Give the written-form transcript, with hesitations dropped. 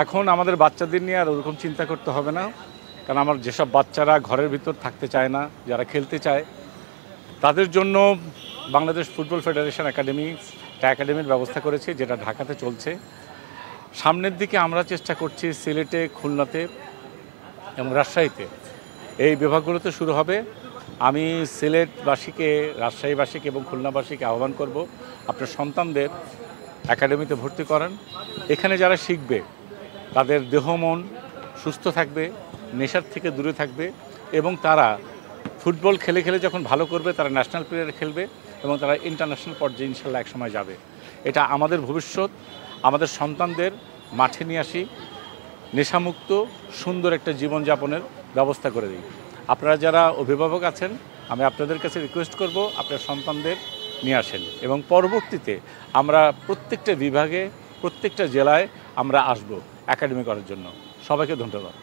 এখন আমাদের বাচ্চাদের নিয়ে আর ওরকম চিন্তা করতে হবে না, কারণ আমার যেসব বাচ্চারা ঘরের ভিতর থাকতে চায় না, যারা খেলতে চায়, তাদের জন্য বাংলাদেশ ফুটবল ফেডারেশন একাডেমির ব্যবস্থা করেছে, যেটা ঢাকাতে চলছে। সামনের দিকে আমরা চেষ্টা করছি সিলেটে, খুলনাতে এবং রাজশাহীতে এই বিভাগগুলোতে শুরু হবে। আমি সিলেটবাসীকে, রাজশাহীবাসীকে এবং খুলনাবাসীকে আহ্বান করব, আপনার সন্তানদের একাডেমিতে ভর্তি করান। এখানে যারা শিখবে তাদের দেহ মন সুস্থ থাকবে, নেশার থেকে দূরে থাকবে এবং তারা ফুটবল খেলে খেলে যখন ভালো করবে তারা ন্যাশনাল প্লেয়ার খেলবে এবং তারা ইন্টারন্যাশনাল পর্যায়ে ইনশাল্লাহ একসময় যাবে। এটা আমাদের ভবিষ্যৎ। আমাদের সন্তানদের মাঠে নিয়ে আসি, নেশামুক্ত সুন্দর একটা জীবনযাপনের ব্যবস্থা করে দিই। আপনারা যারা অভিভাবক আছেন, আমি আপনাদের কাছে রিকোয়েস্ট করব আপনার সন্তানদের নিয়ে আসেন এবং পরবর্তীতে আমরা প্রত্যেকটা বিভাগে, প্রত্যেকটা জেলায় আমরা আসব একাডেমি করার জন্য। সবাইকে ধন্যবাদ।